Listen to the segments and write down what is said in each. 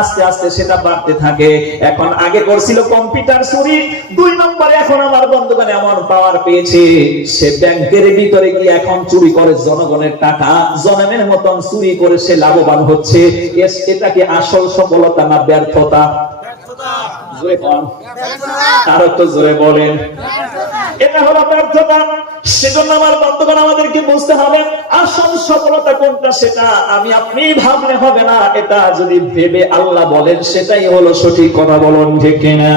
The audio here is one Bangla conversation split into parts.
আস্তে আস্তে সেটা বাড়তে থাকে। এখন আগে করছিল কম্পিউটার চুরি, 2 নম্বরে এখন আমার বন্ধুগণ এমন পাওয়ার পেয়েছে, সে ব্যাংকের ভিতরে গিয়ে এখন চুরি করে জনগণের টাকা, জনগণের মতন চুরি করে সে লাভবান হচ্ছে। এটা কি আসল সফলতা না ব্যর্থতা? জোরে বলেন, আরো তো জোরে বলেন। এটা হলো ব্যর্থতা। সেজন্য আমার বন্ধুগণ আমাদেরকে বুঝতে হবে আসল সফলতা কোনটা, সেটা আমি আপনি ভাবলে হবে না। এটা যদি ভেবে আল্লাহ বলেন সেটাই হলো সঠিক কথা। বলুন ঠিক কিনা?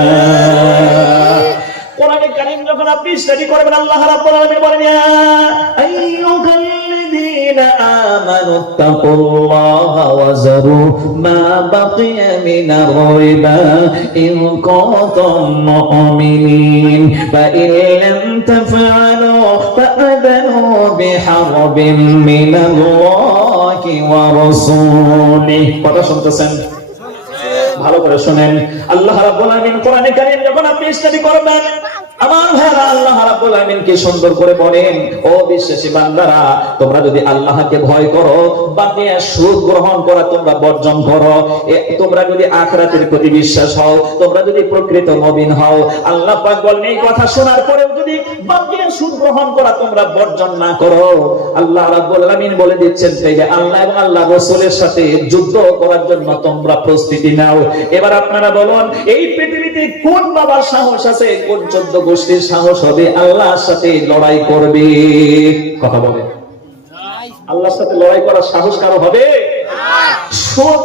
কোরআনে কারীম যখন আপনি স্টাডি করবেন, আল্লাহ রাব্বুল আলামিন বলেন, ইয়া আইয়ুহাল্লাযীনা আমানু তাকুল্লাহা ওয়া যারু মা বাকিয়া মিনার রিবা ইন কুনতুম মুমিনিন ফা ইন লাম তাফআলু ফাআযানু বিহারবিন মিনাল্লাহি ওয়া রাসূলিহি। কথা শুনতেছেন? ভালো করে শুনেন। আল্লাহ রাব্বুল আলামিন কোরআনে কারীম যখন আপনি স্টাডি করবেন, আমার ভাইরা আল্লাহ রাব্বুল আলামিন কি সুন্দর করে বলেন, ও বিশ্বাসী বান্দারা, তোমরা যদি আল্লাহকে ভয় করো, বাকিয়া সুদ গ্রহণ করা তোমরা বর্জন করো, তোমরা যদি আখিরাতের প্রতি বিশ্বাস হও, তোমরা যদি প্রকৃত মুমিন হও, আল্লাহ পাক বলেন এই কথা শোনার পরেও যদি বাকিয়া সুদ গ্রহণ করা তোমরা বর্জন না করো, আল্লাহ রাব্বুল আলামিন বলে দিচ্ছেন তাইলে আল্লাহ এবং আল্লাহ রাসূলের সাথে যুদ্ধ করার জন্য তোমরা প্রস্তুতি নাও। এবার আপনারা বলুন, এই পৃথিবীতে কোন বাবার সাহস আছে, কোন 14 গোষ্ঠীর সাহস হবে আল্লাহর সাথে লড়াই করবে? কথা বলে, আল্লাহর সাথে লড়াই করার সাহস কারো হবে? সুদ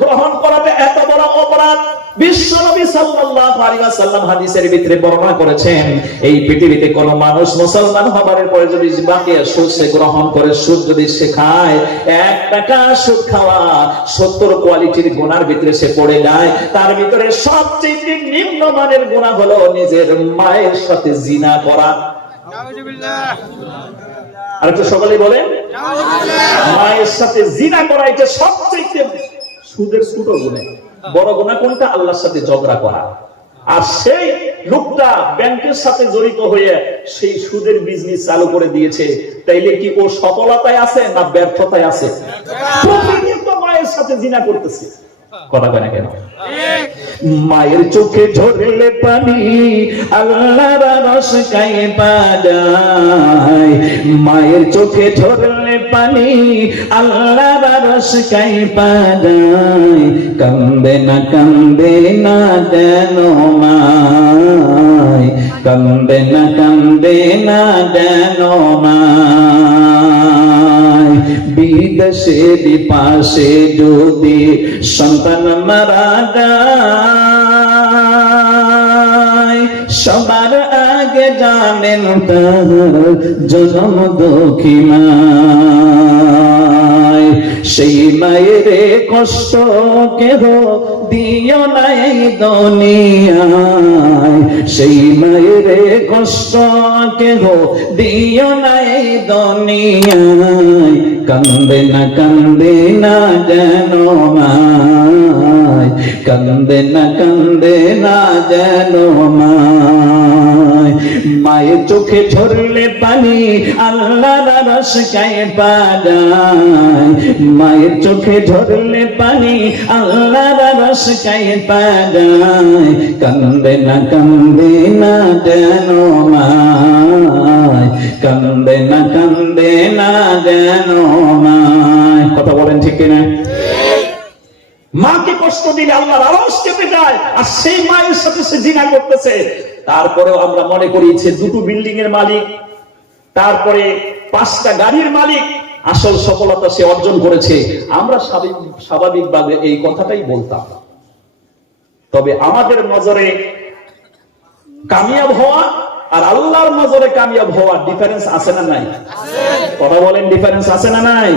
গ্রহণ করাতে এত বড় অপরাধ। বিশ্বনবী সাল্লাল্লাহু আলাইহি ওয়াসাল্লাম হাদিসের ভিতরে বর্ণনা করেছেন, এই পৃথিবীতে কোন মানুষ মুসলমান হবার পরে যদি বাকিয়া সুদ সে গ্রহণ করে, সুদ যদি সে খায়, 1 টাকা সুদ খাওয়া 70 কোয়ালিটির গুনার ভিতরে সে পড়ে যায়। তার ভিতরে সবচেয়ে নিম্নমানের গুনাহ হলো নিজের মায়ের সাথে জিনা করা। নাউজুবিল্লাহ। আর একটু সকলেই বলেন নাউজুবিল্লাহ। মায়ের সাথে জিনা করা এটা সবচেয়ে সুদের ছোট গুনাহ। বড় গুনাহ কোনটা? আল্লাহর সাথে ঝগড়া করা। আর সেই লোকটা ব্যাংকের সাথে জড়িত হয়ে সেই সুদের বিজনেস চালু করে দিয়েছে, তাইলে কি ও সফলতায় আছে না ব্যর্থতায় আছে? প্রতিনিয়ত মায়ের সাথে জিনা করতেছে। কথা কয় না কেন? মায়ের চোখে ঝরলে পানি আল্লাহর আরশ কাঁইপা যায়, মায়ের চোখে ঝরলে পানি আল্লাহর আরশ কাঁইপা যায়। কান্দে না কেন মায়, কান্দে না কেন মায়। বিদেশের পাশে যদি সন্তান মারা যায়, সবার আগে জানেন তার জন্ম দুঃখী মা। সেই মায়ের কষ্ট কেহ দিও না এই দুনিয়ায়, সেই মায়ের কষ্ট কেহ দিও না এই দুনিয়ায়। কান্দে না যেন মায়, কান্দে না যেন মায়। মায়ের চোখে ঝরলে পানি আল্লাহর আরশ কাঁইপা যায়, মায়ের চোখে ঝরলে পানি আল্লাহর আরশ কাঁইপা যায়। কান্দে না যেন মায়, কান্দে না যেন মায়। কথা বলেন ঠিক কিনা? মাকে কষ্ট দিলে আল্লাহর আরশ কেঁপে যায়, আর সেই মায়ের সাথে সে জিনা করতেছে। তারপরেও আমরা মনে করি যে 2টো বিল্ডিং এর মালিক, তারপরে 5টা গাড়ির মালিক, আসল সফলতা সে অর্জন করেছে। আমরা স্বাভাবিকভাবে এই কথাটাই বলতাম। তবে আমাদের নজরে কামিয়াব হওয়া আর আল্লাহর নজরে কামিয়াব হওয়া ডিফারেন্স আছে না নাই? কথা বলেন, ডিফারেন্স আছে না নাই?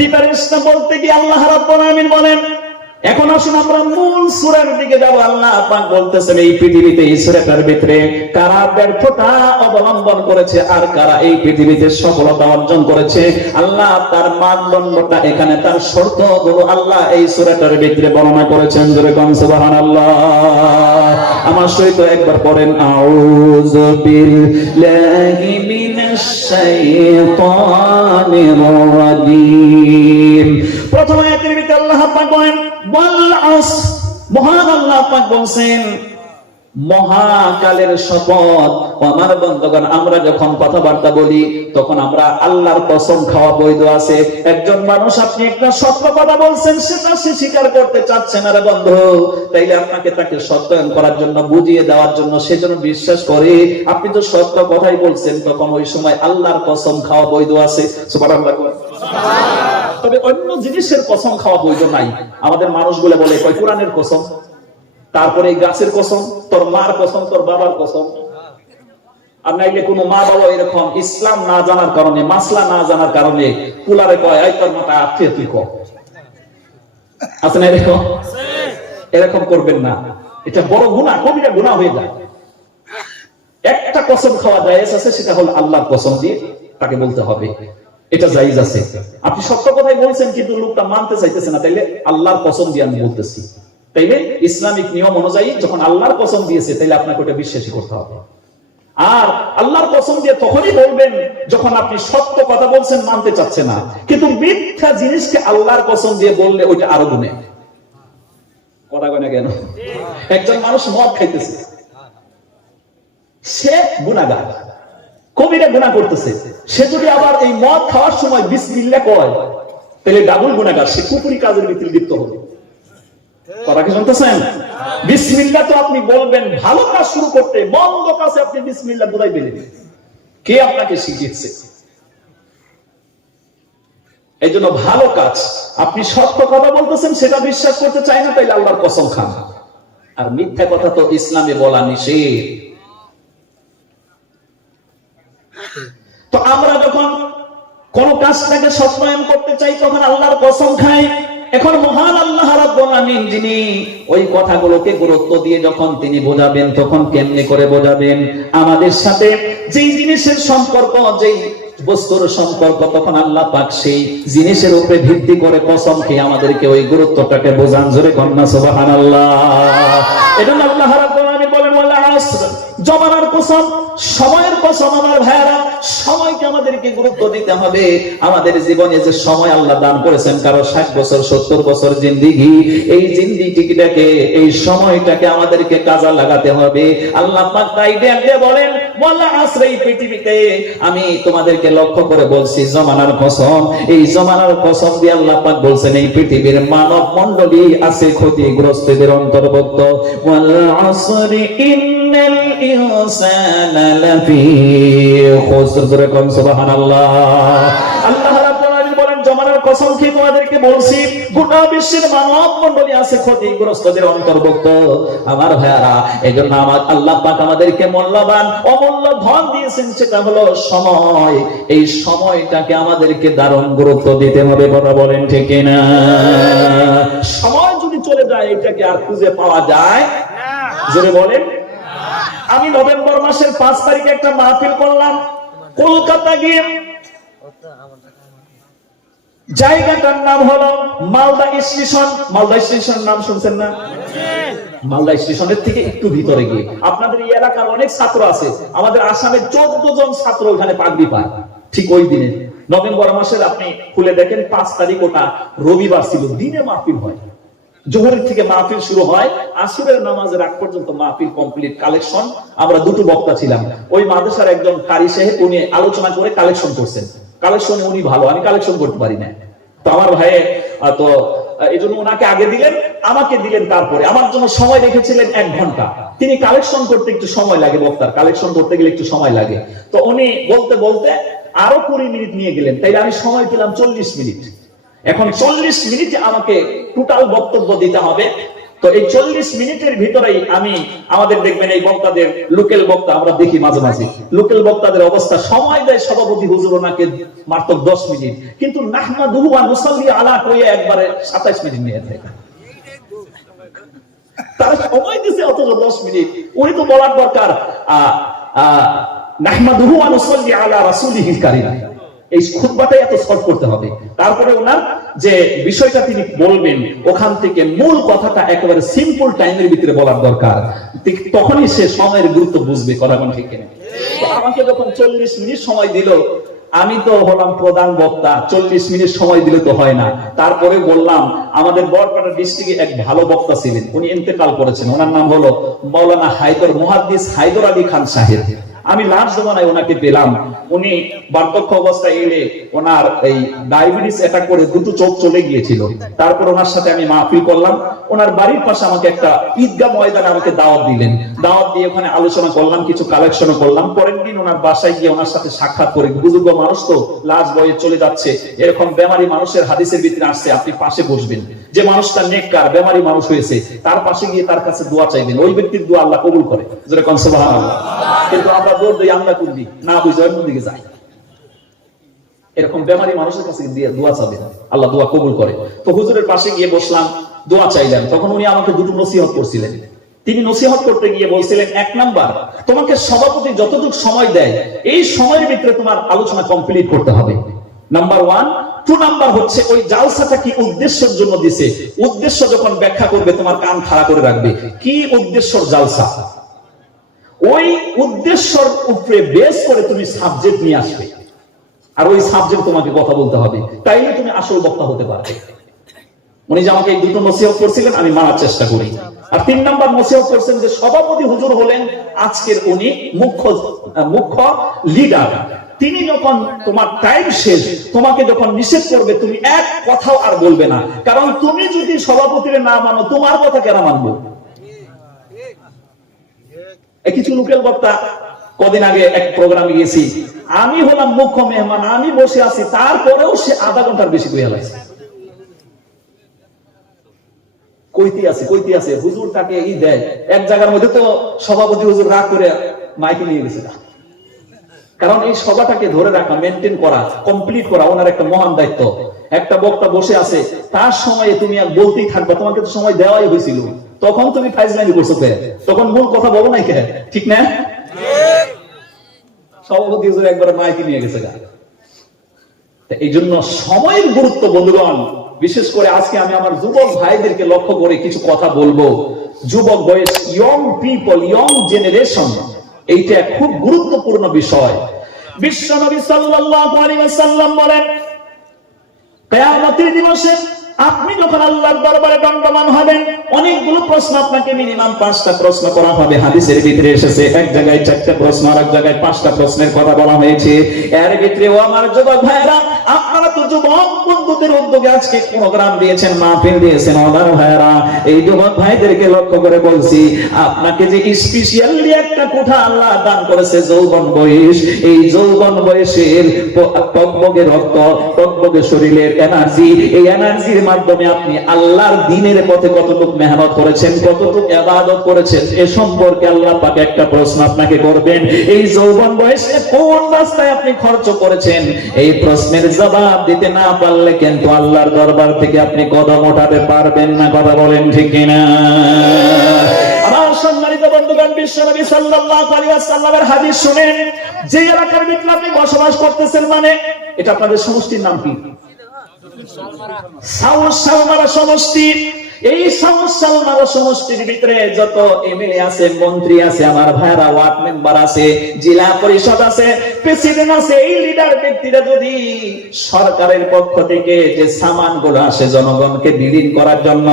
ডিফারেন্সটা বলতে কি আল্লাহ রাব্বুল আলামিন বলেন। এখন আসুন আমরা মূল সূরার দিকে যাব। আল্লাহ পাক বলতেছেন এই পৃথিবীতে এই সূরাটার ভিতরে কারা ব্যর্থতা অবলম্বন করেছে আর কারা এই পৃথিবীতে সফলতা অর্জন করেছে, আল্লাহ তার মানদণ্ডটা এখানে, তার শর্তগুলো আল্লাহ এই সূরাটার ভিতরে বর্ণনা করেছেন। জোরে কোন সুবহানাল্লাহ। আমার সহিত একবার পড়েন, আউযু বিল্লাহি মিনাশ শাইতানির শাইতানির রাজীম। প্রথম আয়াতের ভিতরে আল্লাহ পাক বলেন ওয়াল আসর, মহান আল্লাহ পাক বলেন মহাকালের শপথ। আমার বন্ধুগণ, আমরা যখন কথাবার্তা বলি তখন আমরা আল্লাহর কসম খাওয়া বৈধ আছে। একজন মানুষ আপনি একটা সত্য কথা বলছেন, সেটা সে স্বীকার করতে চাচ্ছে না রে বন্ধু, তাইলে আপনাকে তাকে সত্যায়ন করার জন্য, বুঝিয়ে দেওয়ার জন্য, সেজন্য বিশ্বাস করে আপনি তো সত্য কথাই বলছেন, তখন ওই সময় আল্লাহর কসম খাওয়া বৈধ আছে। সুবহানাল্লাহ। তবে অন্য জিনিসের কসম খাওয়া বৈধ নাই। আমাদের মানুষগুলো বলে কয় কোরআনের কসম, তারপরে এই গাছের কসম, তোর মার কসম, তোর বাবার কসম। আর নাইলে কোনো মা বাবা এরকম ইসলাম না জানার কারণে, মাসলা না জানার কারণে কুলারে কয় এই তোর মাথা আটকে তুই কর। আছে না এরকম? এরকম করবেন না, এটা বড় গুনাহ, কবিরা গুনাহ হয়ে যায়। একটা কসম খাওয়া জায়েজ আছে, সেটা হলো আল্লাহর কসম দিয়ে তাকে বলতে হবে, এটা জায়েজ আছে। আপনি সত্য কথাই বলছেন কিন্তু লোকটা মানতে চাইতেছে না, তাইলে আল্লাহর কসম দিয়ে আমি বলতেছি। তাইলে ইসলামিক নিয়ম অনুযায়ী যখন আল্লাহর কসম দিয়েছে, তাইলে আপনাকে ওটা বিশ্বাসী করতে হবে। আর আল্লাহর কসম দিয়ে তখনই বলবেন যখন আপনি সত্য কথা বলছেন, মানতে চাচ্ছে না। কিন্তু মিথ্যা জিনিসকে আল্লাহর কসম দিয়ে বললে ওইটা আরো গুনাহ। কথা কয় না কেন? একজন মানুষ মদ খাইতেছে, সে গুনাহগার, কবিরা গুনাহ করতেছে। সে যদি আবার এই মদ খাওয়ার সময় বিসমিল্লাহ কয়, তাহলে ডাবল গুনাহগার, সে কুফরি কাজের ভিতরে লিপ্ত হবে। কথা কি শুনতেছেন? বিসমিল্লাহ তো আপনি বলবেন ভালো কাজ শুরু করতে, মন্দ কাজে আপনি বিসমিল্লাহ বলাই বলেন। কে আপনাকে শিখিয়েছে? এই জন্য ভালো কাজ, আপনি সত্য কথা বলতেছেন, সেটা বিশ্বাস করতে চাই না, তাইলে আল্লাহর কসম খান। আর মিথ্যা কথা তো ইসলামে বলা নিষেধ। তো আমরা যখন কোন কাজটাকে সত্যায়ন করতে চাই, তখন আল্লাহর কসম খাই। এখন মহান আল্লাহ রাব্বুল আমিন যিনি ওই কথাগুলোকে গুরুত্ব দিয়ে যখন তিনি বোঝাবেন, তখন কেমনে করে বোঝাবেন? আমাদের সাথে যেই জিনিসের সম্পর্ক, যেই বস্তুর সম্পর্ক, তখন আল্লাহ পাক সেই জিনিসের উপরে ভিত্তি করে কসম খেয়ে আমাদেরকে ওই গুরুত্বটাকে বোঝান। জোরে কন্যা সুবহানাল্লাহ। এজন্য আল্লাহ রাব্বুল আমিন বলেন ওয়াল আসর, জমানার কসম, সময়ের কসম। আমার ভাইরা, সময়কে আমাদেরকে গুরুত্ব দিতে হবে। আমাদের জীবনে যে সময় আল্লাহ দান করেছেন, কারো 60 বছর 70 বছর জিন্দেগি, এই জিন্দেগিটাকে, এই সময়টাকে আমাদেরকে কাজে লাগাতে হবে। আল্লাহ পাক তাই দিয়ে বলেন ওয়াল আসর, এই পৃথিবীতে আমি তোমাদেরকে লক্ষ্য করে বলছি জমানার কসম। এই জমানার কসম দিয়ে আল্লাহ পাক বলছেন এই পৃথিবীর মানব মণ্ডলী আছে ক্ষতিগ্রস্তদের অন্তর্ভুক্ত। ওয়াল আসর ইন্নাল ইনসানা লাফি খুসর। সুবহানাল্লাহ। আল্লাহ রাব্বুল আলামিন বলেন জমানার কসম খেয়ে তোমাদেরকে বলছি গোটা বিশ্বের মানব মণ্ডলী আছে ক্ষতিগ্রস্তদের অন্তর্ভুক্ত। আমার ভাইয়ারা, এজন্য আমার আল্লাহ পাক আমাদেরকে মূল্যবান অমূল্য ধন দিয়েছেন, সেটা হলো সময়। এই সময়টাকে আমাদেরকে দারুণ গুরুত্ব দিতে হবে। কথা বলেন ঠিক কিনা? সময় যদি চলে যায়, এটাকে আর খুঁজে পাওয়া যায় না। জোরে বলেন। আমি নভেম্বর মাসের 5 তারিখে একটা মাহফিল করলাম কলকাতা গিয়ে। জায়গাটার নাম হলো মালদা স্টেশন। মালদা স্টেশন নাম শুনছেন না? মালদা স্টেশনের থেকে একটু ভিতরে গিয়ে, আপনাদের এই এলাকার অনেক ছাত্র আছে, আমাদের আসামের 14 জন ছাত্র ওখানে পাগড়ি পায়। ঠিক ওই দিনে নভেম্বর মাসের আপনি খুলে দেখেন 5 তারিখ, ওটা রবিবার ছিল, দিনে মাহফিল হয়। জোহরের থেকে মাহফিল শুরু হয়, আসরের নামাজের আগ পর্যন্ত মাহফিল কমপ্লিট। কালেকশন, আমরা দুটো বক্তা ছিলাম। ওই মাদ্রাসার একজন কারি সাহেব, উনি আলোচনা করে কালেকশন করছেন। কালেকশনে উনি ভালো, আমি কালেকশন করতে পারি না। তো আমার ভাই তো এই জন্য ওনাকে আগে দিলেন, আমাকে দিলেন তারপরে। আমার জন্য সময় রেখেছিলেন 1 ঘন্টা। তিনি কালেকশন করতে একটু সময় লাগে, বক্তার কালেকশন করতে গেলে একটু সময় লাগে। তো উনি বলতে বলতে আরো 20 মিনিট নিয়ে গেলেন, তাইলে আমি সময় পেলাম 40 মিনিট। এখন 40 মিনিটে আমাকে টোটাল বক্তব্য দিতে হবে। তো এই 40 মিনিটের ভিতরেই আমি, আমাদের দেখবেন এই বক্তাদের, লোকাল বক্তা আমরা দেখি মাঝে মাঝে, লোকাল বক্তাদের অবস্থা, সময় দেয় সভাপতি হুজুর ওনাকে মাত্র 10 মিনিট, কিন্তু নাহমাদুহু ওয়া নুসাল্লি আলা কইয়া একবারে 27 মিনিট নিয়ে যায়। তারা সময় দিছে অথচ 10 মিনিট। উনি তো বলার দরকার নাহমাদুহু ওয়া নুসাল্লি আলা রাসূলিহিল কারীম, এই খুতবাটাই এত শর্ট করতে হবে। তারপরে ওনার যে বিষয়টা তিনি বলবেন, ওখান থেকে মূল কথাটা একেবারে সিম্পল টাইমের ভিতরে বলার দরকার। তখনই সে সময়ের গুরুত্ব বুঝবে। কথা কোন ঠিক কিনা? তো আমাকে যখন 40 মিনিট সময় দিল, আমি তো হলাম প্রধান বক্তা, 40 মিনিট সময় দিলে তো হয় না। তারপরে বললাম আমাদের বরপেটা ডিস্ট্রিক্টে এক ভালো বক্তা ছিলেন, উনি ইন্তেকাল করেছেন, ওনার নাম হলো মাওলানা মুহাদ্দিস হায়দর আলী খান সাহেব। আমি লাস্ট জমানায় ওনাকে পেলাম, উনি বার্ধক্য অবস্থায় এলে ওনার এই ডায়াবেটিস অ্যাটাক করে দুটো চোখ চলে গিয়েছিল। তারপর ওনার সাথে আমি মাহফিল করলাম, ওনার বাড়ির পাশে আমাকে একটা ঈদগাহ ময়দানে আমাকে দাওয়াত দিলেন, দাওয়াত দিয়ে ওখানে আলোচনা করলাম, কিছু কালেকশন করলাম। পরের দিন ওনার বাসায় গিয়ে ওনার সাথে সাক্ষাৎ করে, বুজুর্গ মানুষ তো লাস্ট বয়ে চলে যাচ্ছে, এরকম বেমারি মানুষের হাদিসের ভিতরে আসছে আপনি পাশে বসবেন, যে মানুষটা নেককার বেমারি মানুষ হয়েছে তার পাশে গিয়ে তার কাছে দোয়া চাইবেন, ওই ব্যক্তির দোয়া আল্লাহ কবুল করে। জোরে কোন সুবহানাল্লাহ। কিন্তু আমরা দৌড় দিই, আমরা কুন্দি না বুঝে অন্য দিকে যাই। এরকম বেমারি মানুষের কাছে দিয়ে দোয়া চাবেন, আল্লাহ দোয়া কবুল করে। তো হুজুরের পাশে গিয়ে বসলাম, দোয়া চাইলাম। তখন উনি আমাকে দুটো নসিহত করছিলেন। তিনি নসিহত করতে গিয়ে বলছিলেন, 1 নাম্বার, তোমাকে সভাপতি যতটুকু সময় দেয় এই সময়ের ভিতরে তোমার আলোচনা কমপ্লিট করতে হবে, নাম্বার 1। 2 নাম্বার হচ্ছে ওই জালসাটা কি উদ্দেশ্যের জন্য দিছে, উদ্দেশ্য যখন ব্যাখ্যা করবে তোমার কান খাড়া করে রাখবে, কি উদ্দেশ্যর জালসা, ওই উদ্দেশ্যের উপরে বেস করে তুমি সাবজেক্ট নিয়ে আসবে, আর ওই সাবজেক্ট তোমাকে কথা বলতে হবে, তাইলে তুমি আসল বক্তা হতে পারবে। উনি যে আমাকে এই দুটো নসিহত করছিলেন আমি মানার চেষ্টা করি। আর 3 নাম্বার নসিহত করছেন যে সভাপতি হুজুর হলেন আজকের উনি মুখ্য লিডার। তিনি যখন তোমার টাইম শেষ, তোমাকে যখন নিষেধ করবে তুমি এক কথাও আর বলবে না, কারণ তুমি যদি সভাপতির না মানো তোমার কথা কেন মানবো। কিছু লোকের বক্তা, কদিন আগে এক প্রোগ্রামে গেছি, আমি হলাম মুখ্য মেহমান, আমি বসে আছি, তারপরেও সে আধা ঘন্টার বেশি কইয়া লাগছে। কইতে আছে হুজুর তাকে এই দেয়। এক জায়গার মধ্যে তো সভাপতি হুজুর রাগ করে মাইকে নিয়ে গেছে, কারণ এই সভাটাকে ধরে রাখা, মেনটেন করা, কমপ্লিট করা ওনার একটা মহান দায়িত্ব। একটা বক্তা বসে আছে, তার সময়ে তুমি আর বলতেই থাকবা, তোমাকে তো সময় দেওয়াই হয়েছিল, তখন তুমি ফাইজলামি করছো, তখন মূল কথা বলো নাই কে, ঠিক না? সভাপতি হুজুর একবার মাইকে নিয়ে গেছে। এই জন্য সময়ের গুরুত্ব বন্ধুগণ, বিশেষ করে আজকে আমি আমার যুবক ভাইদেরকে লক্ষ্য করে কিছু কথা বলবো। যুবক বয়স, ইয়ং পিপল, ইয়ং জেনারেশন, এইটা খুব গুরুত্বপূর্ণ বিষয়। বিশ্বনবী সাল্লাল্লাহু আলাইহি ওয়াসাল্লাম বলেন, কিয়ামতের দিবসে আপনি যখন আল্লাহর দরবারে দণ্ডমান হবেন, অনেকগুলো প্রশ্ন আপনাকে, মিনিমাম 5টা প্রশ্ন করা হবে। হাদিসের ভিতরে এসেছে এক জায়গায় 4টা প্রশ্ন, আর এক জায়গায় 5টা প্রশ্নের কথা বলা হয়েছে। এর ভিতরে ও আমার যুবক ভাইরা, আপনারা তো যুবক বন্ধুদের উদ্যোগে আজকে প্রোগ্রাম দিয়েছেন, মাহফিল দিয়েছেন, ওনার ভাইরা, এই যুবক ভাইদেরকে লক্ষ্য করে বলছি, আপনাকে যে স্পেশালি একটা কোঠা আল্লাহ দান করেছে, যৌবন বয়স, এই যৌবন বয়সের টকবগে রক্ত, টকবগে শরীরের এনার্জি, এই এনার্জির মাধ্যমে আপনি আল্লাহর দ্বীনের পথে কতটুকু মেহনত করেছেন, কতটুকু ইবাদত করেছেন, এ সম্পর্কে আল্লাহ পাক একটা প্রশ্ন আপনাকে করবেন। এই যৌবন বয়সে কোন রাস্তায় আপনি খরচ করেছেন, এই প্রশ্নের জবাব দিতে না পারলে কিন্তু আল্লাহর দরবার থেকে আপনি কদম ওঠাতে পারবেন না। কথা বলেন ঠিক কিনা? আমার সম্মানিত বন্ধুগণ, বিশ্বনবী সাল্লাল্লাহু আলাইহি ওয়াসাল্লামের হাদিস শুনেন, যে এলাকার ভিতরে আপনি বসবাস করতেছেন, মানে এটা আপনাদের সমষ্টির নাম কি? সাউসালমারা সমষ্টি। এই সাউসালমারা সমষ্টির ভিতরে যত এমএলএ আছে, মন্ত্রী আছে, আমার ভাইরা ওয়ার্ড মেম্বার আছে, জেলা পরিষদ আছে, প্রেসিডেন্ট আছে, এই লিডার ব্যক্তিরা যদি সরকারের পক্ষ থেকে যে সামানগুলো আসে জনগণকে বিলীন করার জন্য,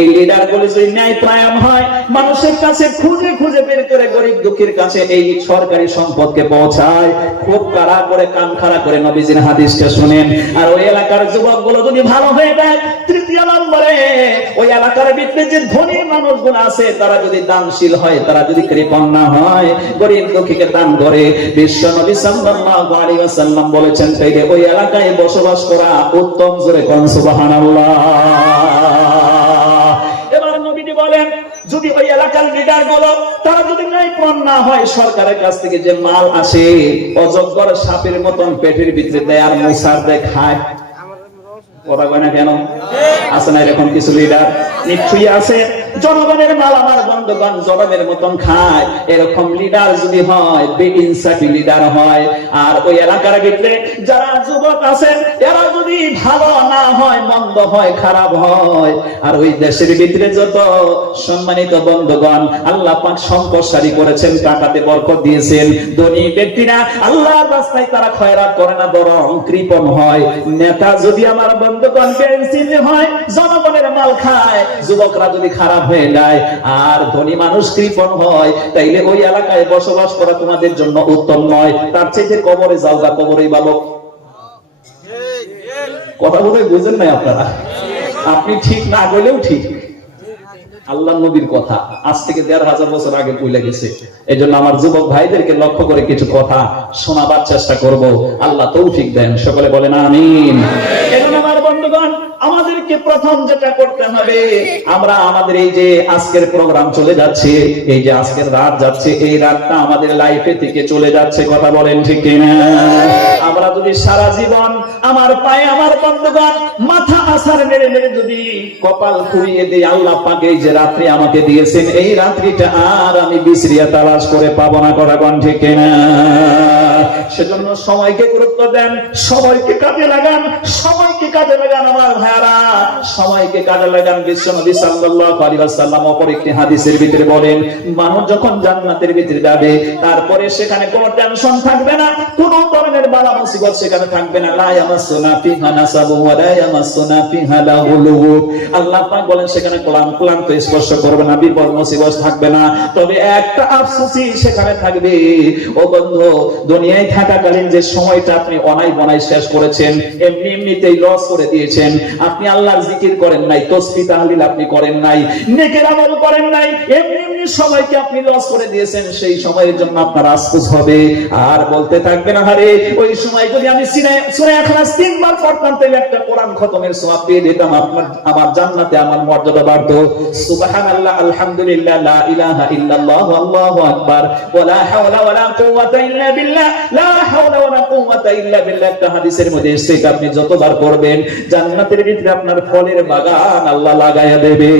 এই লিডারগুলো যদি ন্যায়পরায়ণ হয়, মানুষের কাছে খুঁজে খুঁজে বের করে গরিব দুঃখীর কাছে এই সরকারি সম্পদকে পৌঁছায়, খুব কারা করে কান খাড়া করে নবীজির হাদিসটা শুনেন। আর ওই এলাকার যুবকগুলো যদি ভালো হয়ে যায়, 3য় নম্বরে ওই এলাকার ভিতরে যে ধনী মানুষগুলো আছে তারা যদি দানশীল হয়, তারা যদি কৃপণ না হয়, গরিব দুঃখীকে দান করে, বিশ্বনবী সাল্লাল্লাহু আলাইহি ওয়াসাল্লাম বলেছেন, তাইলে ওই এলাকায় বসবাস করা উত্তম। জোরে কোন সুবহানাল্লাহ। এবার নবীজি বলেন, যদি ওই এলাকার লিডার গুলো তারা যদি ন্যায়পরায়ণ না হয়, সরকারের কাছ থেকে যে মাল আসে অযোগ্যর সাপের মতন পেটের ভিতরে দেয় আর মুসার দেয় খায়, কথা কয় না কেন? আছে না এরকম কিছু লিডার? নিশ্চয়ই আছে। জনগণের মাল আমার বন্ধুগণ জনগণের মতন খায়, এরকম লিডার যদি হয়, বেইনসাফি লিডার হয়, আর ওই এলাকার ভিতরে যারা যুবক আছেন এরা যদি ভালো না হয়, মন্দ হয়, খারাপ হয়, আর ওই দেশের ভিতরে যত সম্মানিত বন্ধুগণ আল্লাহ পাক সম্পদশালী করেছেন, টাকাতে বরকত দিয়েছেন, ধনী ব্যক্তিরা আল্লাহর রাস্তায় তারা খয়রাত করে না, বরং কৃপণ হয়। নেতা যদি আমার বন্ধুগণ বেইনসাফি হয়, জনগণের মাল খায়, যুবকরা যদি খারাপ হয়ে যায়, আর ধনী মানুষ কৃপণ হয়, তাইলে ওই এলাকায় বসবাস করা তোমাদের জন্য উত্তম নয়। তার চাইতে কবরে যাও, গা কবরেই ভালো। কথা বলে বুঝেন নাই আপনারা? আপনি ঠিক না বলেও ঠিক। আল্লাহ নবীর কথা আজ থেকে ১৫০০ বছর আগে কইলা গেছে। এই জন্য আমার যুবক ভাইদেরকে লক্ষ্য করে কিছু কথা শোনাবার চেষ্টা করব। আল্লাহ তৌফিক দেন, সকলে বলেন আমিন। এখন আমার বন্ধুগণ আমাদেরকে প্রথম যেটা করতে হবে, আমরা আমাদের এই যে আজকের প্রোগ্রাম চলে যাচ্ছে, এই যে আজকের রাত যাচ্ছে, এই রাতটা আমাদের লাইফে থেকে চলে যাচ্ছে, কথা বলেন ঠিক কিনা? আমরা যদি সারা জীবন আমার পায়ে আমার বন্ধুগণ মাথা আছাড় মেরে মেরে যদি কপাল খুঁড়িয়ে দেই, আল্লাহ পাক এই যে রাত্রি আমাকে দিয়েছেন, এই রাত্রিটা আর আমি বিসরিয়া তালাশ করে পাবো না, কথা কোন ঠিক কিনা? সেজন্য সময়কে গুরুত্ব দেন, সময়কে কাজে লাগান, সময়কে কাজে লাগান আমার ভাইরা, সময়কে কাজে লাগান। বিশ্বনবী সাল্লাল্লাহু আলাইহি ওয়াসাল্লাম অপর একটি হাদিসের ভিতরে বলেন, মানুষ যখন জান্নাতের ভিতরে যাবে তারপরে সেখানে কোনো টেনশন থাকবে না, কোনো ধরনের বালা মুসিবত সেখানে থাকবে না। লা ইয়ামাসুনা ফিহা নাসাবু ওয়া লা ইয়ামাসুনা ফিহা লাগুলুব। আল্লাহ পাক বলেন সেখানে ক্লান্ত স্পর্শ করবে না, বিপদ মুসিবত থাকবে না। তবে একটা আফসোসই সেখানে থাকবে, ও বন্ধু দুনিয়ায় থাকাকালীন যে সময়টা আপনি অনাই বনাই শেষ করেছেন, এমনি এমনিতেই লস করে দিয়েছেন। আপনি আল্লাহর জিকির করেন নাই, তাসবিহ তাহলিল আপনি করেন নাই, নেকের আমল করেন নাই, এমনি এমনি সময়কে আপনি লস করে দিয়েছেন। সেই সময়ের জন্য আপনার আফসোস হবে, আর বলতে থাকবেন আরে ওই সময় যদি আমি সূরা ইখলাস ৩ বার পড়তাম তাহলে একটা কোরআন খতমের সওয়াব পেয়ে যেতাম, আমার জান্নাতে আমার মর্যাদা বাড়তো। সুবহানাল্লাহ, আলহামদুলিল্লাহ, লা ইলাহা ইল্লাল্লাহ, আল্লাহু আকবার, ওয়া লা হাওলা ওয়া লা কুওয়াতা ইল্লা বিল্লাহ, লা হাওলা ওয়া লা কুওয়াতা ইল্লা বিল্লাহ। একটা হাদিসের মধ্যে এসেছে আপনি যতবার পড়বেন জান্নাতের ভিতরে আপনার ফলের বাগান আল্লাহ লাগায়া দেবে।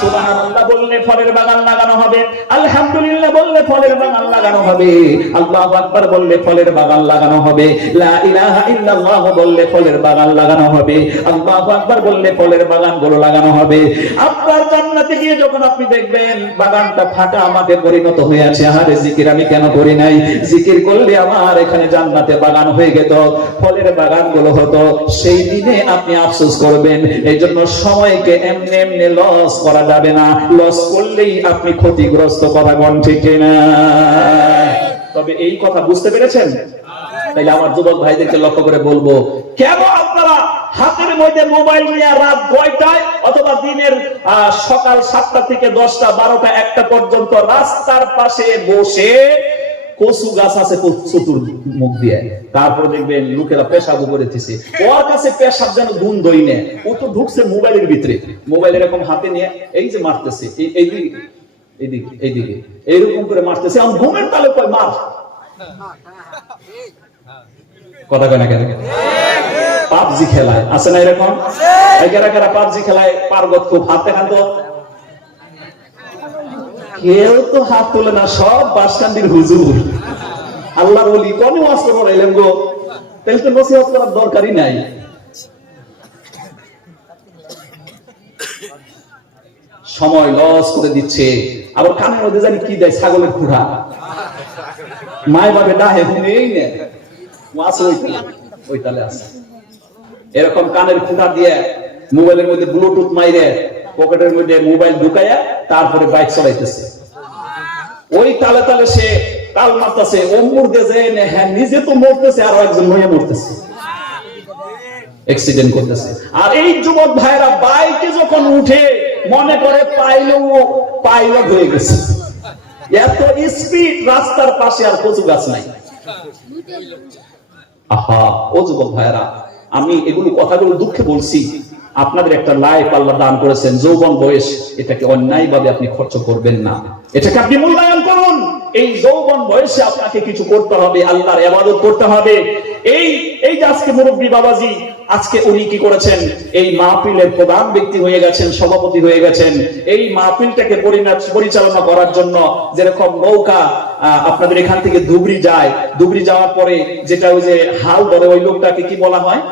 সুবহানাল্লাহ বললে ফলের বাগান লাগানো হবে, আলহামদুলিল্লাহ বললে ফলের বাগান লাগানো হবে, আল্লাহু আকবার বললে ফলের বাগান লাগানো হবে, লা ইলাহা ইল্লাল্লাহ বললে ফলের বাগান লাগানো হবে, আল্লাহু আকবার বললে ফলের বাগানগুলো লাগানো হবে। আপনার জান্নাতে গিয়ে যখন আপনি দেখবেন বাগানটা ফাঁকা মাঠে পরিণত হয়ে আছে, আরে জিকির আমি কেন করি নাই, জিকির করলে আমার এখানে জান্নাতে বাগান হয়ে যেত, ফলের বাগানগুলো হতো, সেই দিনে আপনি আফসোস করবেন। এই জন্য সময়কে এমনি এমনি লস করা যাবে না, লস করলেই আপনি ক্ষতিগ্রস্ত, কথা কোন ঠিক না? তবে এই কথা বুঝতে পেরেছেন? তাইলে আমার যুবক ভাইদেরকে লক্ষ্য করে বলবো, কেন আপনারা হাতের মধ্যে মোবাইল নিয়ে রাত ৯টায় অথবা দিনের সকাল ৭টা থেকে ১০টা ১২টা ১টা পর্যন্ত রাস্তার পাশে বসে, কচু গাছ আছে চতুর্মুখ দিয়ে, তারপরে দেখবেন লোকেরা পেশাব করেছে, ওর কাছে পেশাব যেন ধুন্দই নেয়, ও তো ঢুকছে মোবাইলের ভিতরে, মোবাইল এরকম হাতে নিয়ে এই যে মারতেছে, এইদিকে এইদিকে এইদিকে এইরকম করে মারতেছে, আমি ঘুমের তালে কয় মার, কথা কয় না কেন? পাবজি খেলায় আছে না এরকম? একেরা পাবজি খেলায় পারগত, খুব হাতে হাত, কেউ তো হাত তোলে না, সব বাসকান্দির হুজুর আল্লাহর ওলি, কোন ওয়াজ করাইলেন গো? তাহলে তো নসিহত করার দরকারই নাই। সময় লস করে দিচ্ছে, আবার কানের মধ্যে জানি কি দেয়, ছাগলের খুঁড়া, মায় বাবা ডাহে নেই না, ওই তালে আছে এরকম কানের খুঁড়া দিয়ে মোবাইলের মধ্যে ব্লুটুথ মাইরে পকেটের মধ্যে মোবাইল ঢুকাইয়া তারপরে বাইক চালাইতেছে, ওই তালে তালে সে তাল মারতেছে, অমুর দিয়ে নিজে তো মরতেছে, আর একজন হয়ে মরতেছে, অ্যাক্সিডেন্ট করতেছে। আর এই যুবক ভাইরা বাইকে যখন উঠে মনে করে পাইলট হয়ে গেছে, এত স্পিড, রাস্তার পাশে আর কচু গাছ নাই। আহা ও যুবক ভাইরা, আমি এগুলো কথাগুলো দুঃখে বলছি, আপনাদের একটা লাইফ আল্লাহ দান করেছেন, যৌবন বয়স, এটাকে অন্যায় ভাবে আপনি খরচ করবেন না, এটাকে আপনি মূল্যায়ন করুন। এই যৌবন বয়সে আপনাকে কিছু করতে হবে, আল্লাহর ইবাদত করতে হবে। এই যে আজকে মুরব্বী বাবাজি, আজকে উনি কি করেছেন, এই মাহফিলের প্রধান ব্যক্তি হয়ে গেছেন, সভাপতি হয়ে গেছেন। এই মাহফিলটাকে পরিচালনা করার জন্য যেরকম নৌকা আপনাদের এখান থেকে ধুবড়ি যায়, ধুবড়ি যাওয়ার পরে যেটা ওই যে হাল ধরে, ওই লোকটাকে কি বলা হয়,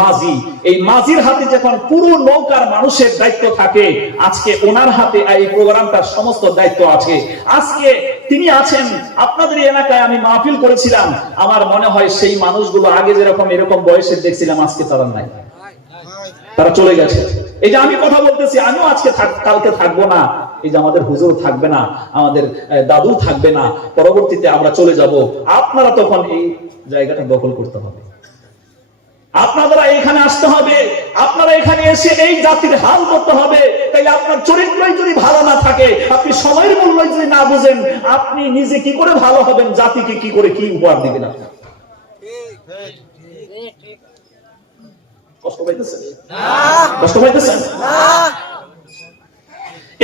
মাঝি। এই মাঝির হাতে যখন পুরো নৌকার মানুষের দায়িত্ব থাকে, আজকে ওনার হাতে এই প্রোগ্রামটার সমস্ত দায়িত্ব আছে। আজকে তিনি আছেন আপনাদের এলাকায়। আমি মাহফিল করেছিলাম, আমার মনে হয় সেই মানুষগুলো আগে যেরকম এরকম বয়সের দেখছিলাম, আজকে তারা নাই, তারা চলে গেছে। এই যে আমি কথা বলতেছি, আমিও আজকে কালকে থাকবো না, এই যে আমাদের হুজুর থাকবে না, আমাদের দাদু থাকবে না, পরবর্তীতে আমরা চলে যাব। আপনারা তখন এই জায়গাটা দখল করতে হবে, আপনারা এখানে আসতে হবে, আপনারা এখানে এসে এই জাতির হাল করতে হবে। তাইলে আপনার চরিত্রই যদি ভালো না থাকে, আপনি সময়ের মূল্য যদি না বুঝেন, আপনি নিজে কি করে ভালো হবেন, জাতিকে কি করে কি উপহার দিবেন? আপনি কষ্ট পাইতেছেন? কষ্ট পাইতেছেন?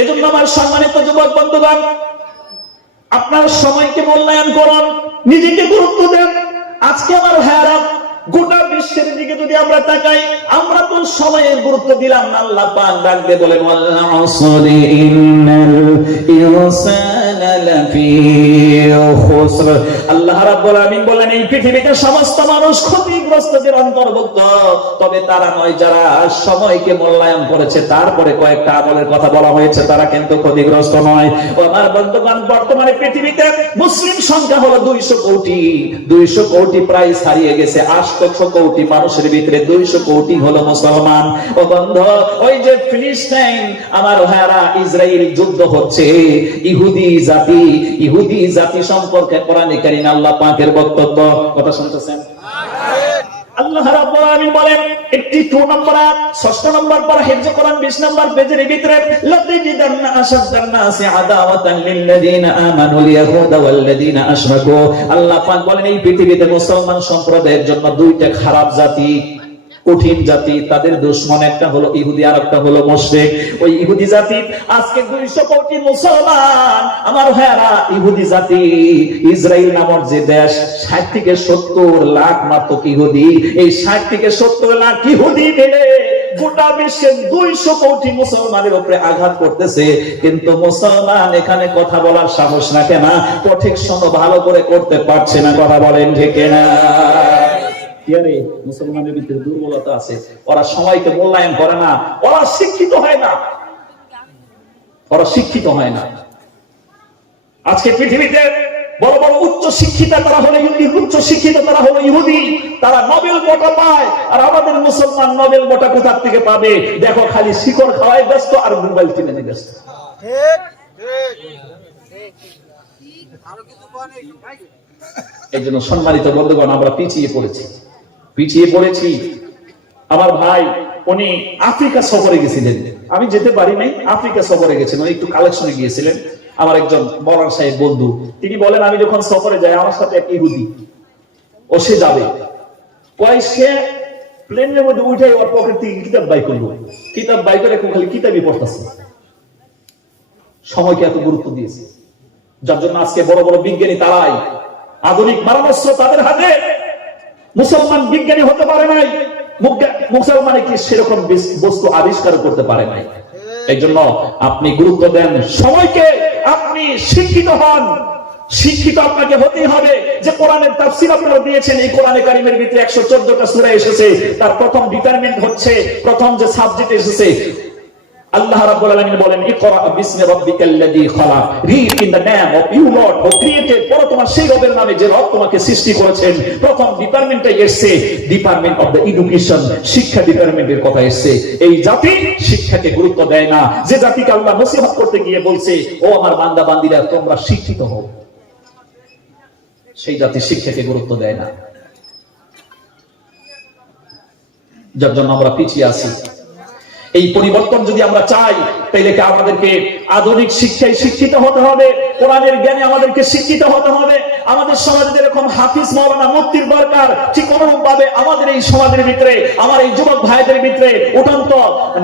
এজন্য আমার সম্মানিত যুবক বন্ধুগণ, আপনার সময়কে মূল্যায়ন করুন, নিজেকে গুরুত্ব দেন। আজকে আমার ভাইয়ারা, গোটা বিশ্বের দিকে যদি আমরা তাকাই, আমরা তো সময়ের গুরুত্ব দিলাম না। আল্লাহ পাক ডাকবে বলেন, ওয়াল আসরি ইন্নাল ইনসানা লাফি খুসর। আল্লাহ রাব্বুল আলামিন বলেন, এই পৃথিবীতে সমস্ত মানুষ ক্ষতিগ্রস্তদের অন্তর্ভুক্ত, তবে তারা নয় যারা সময়কে মূল্যায়ন করেছে। তারপরে কয়েকটা আমলের কথা বলা হয়েছে, তারা কিন্তু ক্ষতিগ্রস্ত নয়। ও আমার বন্ধুগণ, বর্তমানে পৃথিবীতে মুসলিম সংখ্যা হলো 200 কোটি। 200 কোটি প্রায় ছাড়িয়ে গেছে। 800 কোটি মানুষের ভিতরে 200 কোটি হলো মুসলমান। ও বন্ধু, ওই যে ফিলিস্তিন, আমার ভাইরা, ইসরায়েল যুদ্ধ হচ্ছে, ইহুদি জাতি সম্পর্কে কোরআনে কারীম আল্লাহ পাকের বক্তব্য, কথা শুনতেছেন? আল্লাহ রাব্বুল আলামিন বলেন 82 নম্বর আয়াত 6 নম্বর পারা হিফজ কোরআন 20 নম্বর পেজের ভিতরে, লাতাজিদান্না আশাদ্দান নাসি আদাওয়াতান লিল্লাযিনা আমানুল ইয়াহুদা ওয়াল্লাযিনা আশরাকু। আল্লাহ পাক বলেন, এই পৃথিবীতে মুসলমান সম্প্রদায়ের জন্য দুইটা খারাপ জাতি, কঠিন জাতি, তাদের দুশমন, একটা হলো ইহুদি আর একটা হলো মুশরিক। ওই ইহুদি জাতি আজকে 200 কোটি মুসলমান, আমার ভাইরা, ইহুদি জাতি, ইসরায়েল নামক যে দেশ, 60 থেকে 70 লাখ মাত্র ইহুদি, এই 60 থেকে 70 লাখ ইহুদি মিলে গোটা বিশ্বের 200 কোটি মুসলমানের উপরে আঘাত করতেছে। কিন্তু মুসলমান এখানে কথা বলার সাহস রাখে না, প্রোটেকশন ভালো করে করতে পারছে না। কথা বলেন ঠিক না? মুসলমানের ভিতরে দুর্বলতা আছে, ওরা সময়কে মূল্যায়ন করে না, ওরা শিক্ষিত হয় না, ওরা শিক্ষিত হয় না। আজকে পৃথিবীতে বড় বড় উচ্চ শিক্ষিত তারা হলো ইহুদি, তারা নোবেল কোটা পায়। আর আমাদের মুসলমান নোবেল কোটা কোথা থেকে পাবে? দেখো, খালি শিকড় খাওয়ায় ব্যস্ত আর মোবাইল কিনে নিয়ে ব্যস্ত। এই জন্য সম্মানিত বন্ধুগণ, আমরা পিছিয়ে পড়েছি। আমার ভাই, উনি আফ্রিকা সফরে গেছিলেন, আমি যেতে পারি নাই, আফ্রিকা সফরে গেছেন, উনি একটু কালেকশনে গিয়েছিলেন। আমার একজন মৌলানা সাহেব বন্ধু, তিনি বলেন, আমি যখন সফরে যাই, আমার সাথে এক ইহুদি, ও সে যাবে, সে প্লেনের মধ্যে উঠে ওর পকেট থেকে কিতাব বাই করলো, কিতাব বাই করে খালি কিতাবই পড়তেছে। সময়কে এত গুরুত্ব দিয়েছে, যার জন্য আজকে বড় বড় বিজ্ঞানী, তারাই আধুনিক মারণাস্ত্র তাদের হাতে। মুসলমান বিজ্ঞানী হতে পারে নাই, মুসলমানে কি সেরকম বস্তু আবিষ্কার করতে পারে নাই। এই জন্য আপনি গুরুত্ব দেন সময়কে, আপনি শিক্ষিত হন। শিক্ষিত আপনাকে হতেই হবে। যে কোরআনের তাফসীর আপনারা দিয়েছেন, এই কোরআনে কারীমের ভিতরে 114টা সূরা এসেছে, তার প্রথম ডিটারমিনেন্ট হচ্ছে, প্রথম যে সাবজেক্ট এসেছে, আল্লাহ রাব্বুল আলামিন বলেন, ইকরা বিসমি রাব্বিকাল্লাযী খালাক, read in the name of you lord who created, পড়ো তোমার সেই রবের নামে যে রব তোমাকে সৃষ্টি করেছেন। প্রথম ডিপার্টমেন্টে এসেছে ডিপার্টমেন্ট অফ দ্য এডুকেশন, শিক্ষা ডিপার্টমেন্টের কথা এসেছে। এই জাতি শিক্ষাকে গুরুত্ব দেয় না। যে জাতিকে আল্লাহ নসিহত করতে গিয়ে বলছে, ও আমার বান্দা বান্দীরা, তোমরা শিক্ষিত হও, সেই জাতি শিক্ষাকে গুরুত্ব দেয় না, যার জন্য আমরা পিছিয়ে আছি। এই পরিবর্তন যদি আমরা চাই, তাহলে আমাদেরকে আধুনিক শিক্ষায় শিক্ষিত হতে হবে, কোরআনের জ্ঞানে আমাদেরকে শিক্ষিত হতে হবে। আমাদের সমাজে যেরকম হাফিজ মাওলানা মুফতির দরকার, ঠিক অনুরূপ ভাবে আমাদের এই সমাজের ভিতরে, আমার এই যুবক ভাইদের ভিতরে, উঠন্ত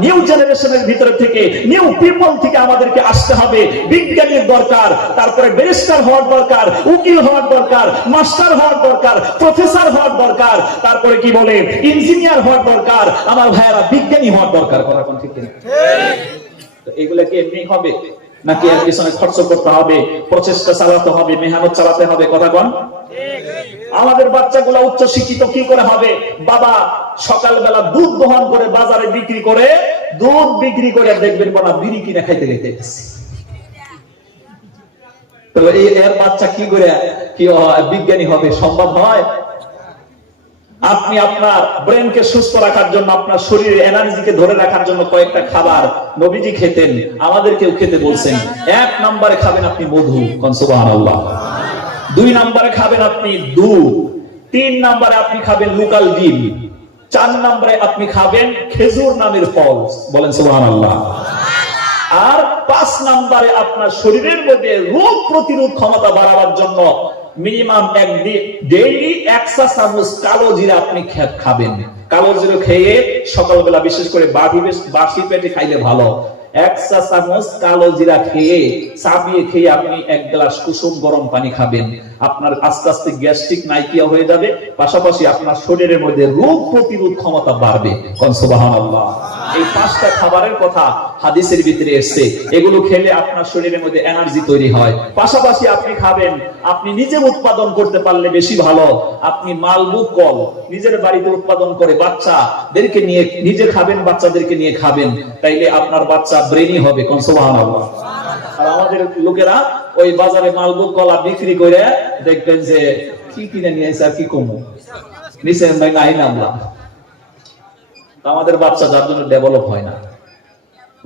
নিউ জেনারেশনের ভিতরে থেকে, নিউ পিপল থেকে আমাদেরকে আসতে হবে। বিজ্ঞানীর দরকার, তারপরে ব্যারিস্টার হওয়ার দরকার, উকিল হওয়ার দরকার, মাস্টার হওয়ার দরকার, প্রফেসর হওয়ার দরকার, তারপরে কি বলে ইঞ্জিনিয়ার হওয়ার দরকার। আমার ভাইয়েরা বিজ্ঞানী হওয়ার দরকার। কথা কোন ঠিক কিনা? তো এগুলা কি এমনি হবে নাকি এর পিছনে খরচ করতে হবে, প্রচেষ্টা চালাতে হবে, মেহনত চালাতে হবে? কথা কোন? আমাদের বাচ্চাগুলা উচ্চ শিক্ষিত কি করে হবে? বাবা সকালবেলা দুধ দহন করে বাজারে বিক্রি করে, দুধ বিক্রি করে দেখবেন বলা বিড়ি কিনে খাইতে খাইতেছে। তো এর বাচ্চা কি করে কি বিজ্ঞানী হবে? সম্ভব হয়? আপনি আপনার ব্রেনকে সুস্থ রাখার জন্য, আপনার শরীরের এনার্জিকে ধরে রাখার জন্য কয়েকটা খাবার নবীজি খেতেন, আমাদেরকেও খেতে বলছেন। 1 নম্বরে খাবেন আপনি মধু, সুবহানাল্লাহ। 2 নম্বরে খাবেন আপনি দুধ। 3 নম্বরে আপনি খাবেন লোকাল ডিম। 4 নম্বরে আপনি খাবেন খেজুর নামের ফল, বলেন সুবহানাল্লাহ। আর 5 নম্বরে আপনার শরীরের মধ্যে রোগ প্রতিরোধ ক্ষমতা বাড়াবার জন্য মিনিমাম ডেইলি 1 চামচ কালো জিরা আপনি খাবেন। কালো জিরা খেয়ে সকালবেলা বিশেষ করে বাসি পেটে খাইলে ভালো। 1 চামচ কালো জিরা খেয়ে চাপিয়ে খেয়ে আপনি 1 গ্লাস কুসুম গরম পানি খাবেন। আপনার আস্তে আস্তে গ্যাস্ট্রিক নাইকিয়া হয়ে যাবে, পাশাপাশি আপনার শরীরের মধ্যে রোগ প্রতিরোধ ক্ষমতা বাড়বে। সুবহানাল্লাহ। এই 5টা খাবারের কথা হাদিসের ভিতরে এসেছে। এগুলো খেলে আপনার শরীরের মধ্যে এনার্জি তৈরি হয়। পাশাপাশি আপনি খাবেন, আপনি নিজে উৎপাদন করতে পারলে বেশি ভালো। আপনি মালবুক কল নিজের বাড়িতে উৎপাদন করে বাচ্চাদেরকে নিয়ে নিজে খাবেন, বাচ্চাদেরকে নিয়ে খাবেন, তাইলে আপনার বাচ্চা ব্রেনি হবে। সুবহানাল্লাহ। আর আমাদের লোকেরা ওই বাজারে মালবুক কলা বিক্রি করে দেখবেন যে কি কিনে নিয়ে এসে আর কি কমু নিচে নাই নামলাম। আমাদের বাচ্চা যার জন্য ডেভেলপ হয় না।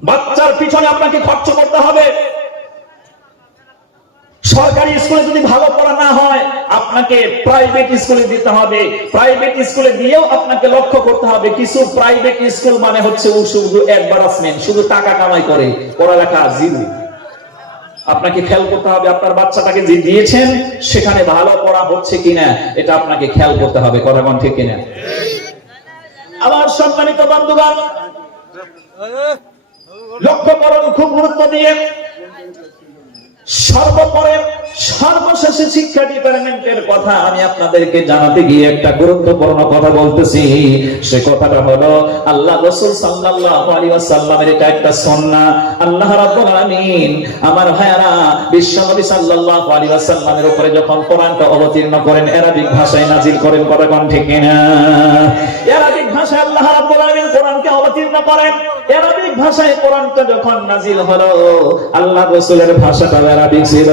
বাচ্চার পিছনে আপনাকে খরচ করতে হবে। সরকারি স্কুলে যদি ভালো পড়া না হয়, আপনাকে প্রাইভেট স্কুলে দিতে হবে। প্রাইভেট স্কুলে দিয়েও আপনাকে লক্ষ্য করতে হবে, কিছু প্রাইভেট স্কুল মানে হচ্ছে শুধু এডভার্টাইজমেন্ট, শুধু টাকা কামাই করে, পড়ালেখা জিরো। আপনাকে খেয়াল করতে হবে আপনার বাচ্চাটাকে যে দিয়েছেন সেখানে ভালো পড়া হচ্ছে কিনা, এটা আপনাকে খেয়াল করতে হবে। কথা কোন ঠিক কিনা? আমার সম্মানিত বন্ধুগণ, লক্ষ্য করুন খুব গুরুত্ব দিয়ে। সর্বশেষে শিক্ষা ডিপার্টমেন্টের কথা আমি আপনাদেরকে জানাতে গিয়ে একটা গুরুত্বপূর্ণ কথা বলতেছি। সে কথাটা হলো আল্লাহ রাসূল সাল্লাল্লাহু আলাইহি ওয়াসাল্লামের এটা একটা সুন্নাহ। আল্লাহ রাব্বুল আলামিন আমার ভাইরা বিশ্বনবী সাল্লাল্লাহু আলাইহি ওয়াসাল্লামের উপরে যখন কোরআনটা অবতীর্ণ করেন, আরবিক ভাষায় নাজিল করেন। কথা কোন ঠিক কিনা? আরবিক ভাষায় আল্লাহ রাব্বুল আলামিন কোরআনকে অবতীর্ণ করেন। আরবিক ভাষায় কোরআনটা যখন নাজিল হলো, আল্লাহ রাসূলের ভাষাটা আরবিক ছিল,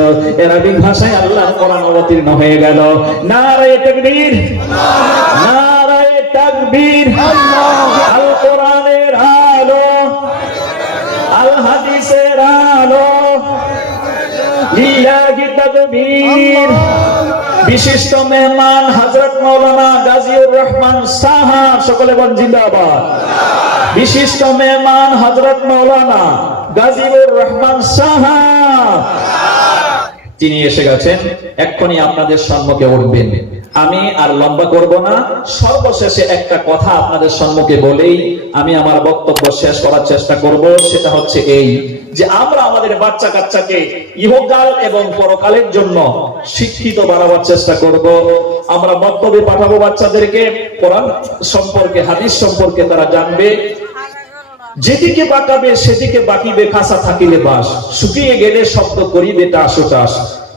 আরবিক ভাষায় আল্লাহ কোরআন অবতীর্ণ হয়ে গেল। নারায়ে তাকবীর, নারায়ে তাকবীর। আল কোরআনের আলো, আল হাদিসের আলো, লিল্লাহি তাকবীর। বিশিষ্ট মেহমান হযরত মাওলানা গাজীউর রহমান সাহাব, সকলে বলেন জিন্দাবাদ। বিশিষ্ট মেহমান হযরত মাওলানা গাজীউর রহমান সাহাব, তিনি এসে গেছেন, এক্ষুনি আপনাদের সম্মুখে উঠবেন। আমি আর লম্বা করব না, সর্বশেষে একটা কথা আপনাদের সম্মুখে বলেই আমি আমার বক্তব্য শেষ করার চেষ্টা করব। সেটা হচ্ছে এই যে আমরা আমাদের বাচ্চা কাচ্চাকে ইহকাল এবং পরকালের জন্য শিক্ষিত বানাবার চেষ্টা করব। আমরা বক্তব্যে পাঠাবো বাচ্চাদেরকে কোরআন সম্পর্কে, হাদিস সম্পর্কে তারা জানবে। যেদিকে বাঁকাবে সেদিকে বাকিবে, কাঁচা থাকিলে বাস, শুকিয়ে গেলে শব্দ করিবে টাস টাস।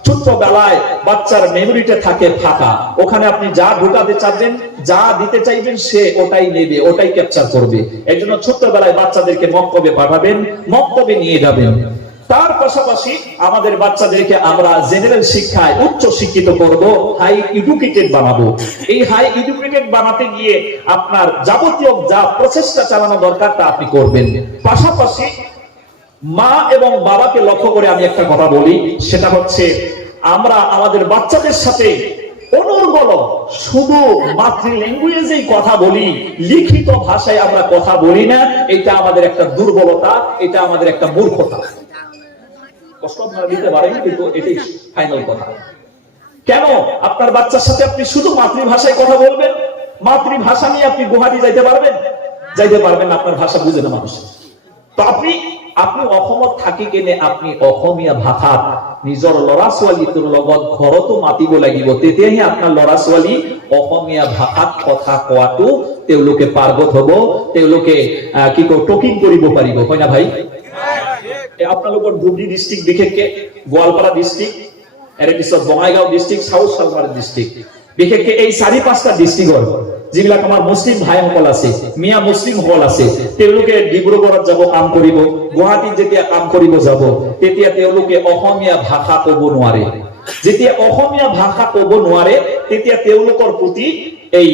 ছোট্টবেলায় বাচ্চার মেমোরিতে থাকে ফাঁকা, ওখানে আপনি যা ঢোকাতে চাইবেন, যা দিতে চাইবেন, সে ওটাই নেবে, ওটাই ক্যাপচার করবে। এই জন্য ছোট্টবেলায় বাচ্চাদেরকে মক্তবে পাঠাবেন, মক্তবে নিয়ে যাবেন। তার পাশাপাশি আমাদের বাচ্চাদেরকে আমরা জেনারেল শিক্ষায় উচ্চ শিক্ষিত করব, হাই এডুকেটেড বানাবো। এই হাই এডুকেটেড বানাতে গিয়ে আপনার যাবতীয় যা প্রচেষ্টা চালানো দরকার তা আপনি করবেন। পাশাপাশি মা এবং বাবাকে লক্ষ্য করে আমি একটা কথা বলি, সেটা হচ্ছে আমরা আমাদের বাচ্চাদের সাথে অনর্গল শুধু মাতৃ ল্যাঙ্গুয়েজেই কথা বলি, লিখিত ভাষায় আমরা কথা বলি না। এটা আমাদের একটা দুর্বলতা, এটা আমাদের একটা মূর্খতা। কষ্ট আপনারা দিতে পারেন, কিন্তু এটাই ফাইনাল কথা। কেন আপনার বাচ্চার সাথে আপনি শুধু মাতৃভাষায় কথা বলবেন? মাতৃভাষা নিয়ে আপনি গুয়াহাটি যাইতে পারবেন? যাইতে পারবেন না, আপনার ভাষা বুঝে না মানুষ। তো আপনি অসমত থাকি কেনে আপনি অসমীয়া ভাষাত নিজৰ ল'ৰা ছোৱালীটোৰ লগত ঘৰতো মাতিব লাগিব, তেতিয়াহে আপোনাৰ ল'ৰা ছোৱালী অসমীয়া ভাষাত কথা কোৱাটো তেওঁলোকে পাৰ্গত হ'ব, তেওঁলোকে কি কয় টকিং কৰিব পাৰিব, হয় না ভাই? আপোনালোকৰ ধুবুৰী ডিষ্ট্ৰিক্ট, বিশেষকে গোৱালপাৰা ডিষ্ট্ৰিক্ট, এর পিছত বঙাইগাঁও ডিষ্ট্ৰিক্ট, সাউথ সালমাৰা ডিষ্ট্ৰিক্ট, বিশেষকে এই 4-5টা ডিষ্ট্ৰিক্টৰ যিবিলাক আমাৰ মুছলিম ভাইসকল আছে, মিয়া মুছলিম সকল আছে, তেওঁলোকে ডিব্ৰুগড়ত যাব কাম কৰিব, গুৱাহাটীত যেতিয়া কাম কৰিব যাব, তেতিয়া তেওঁলোকে অসমীয়া ভাষা ক'ব নোৱাৰে। যেতিয়া অসমীয়া ভাষা ক'ব নোৱাৰে, তেতিয়া তেওঁলোকৰ প্ৰতি এই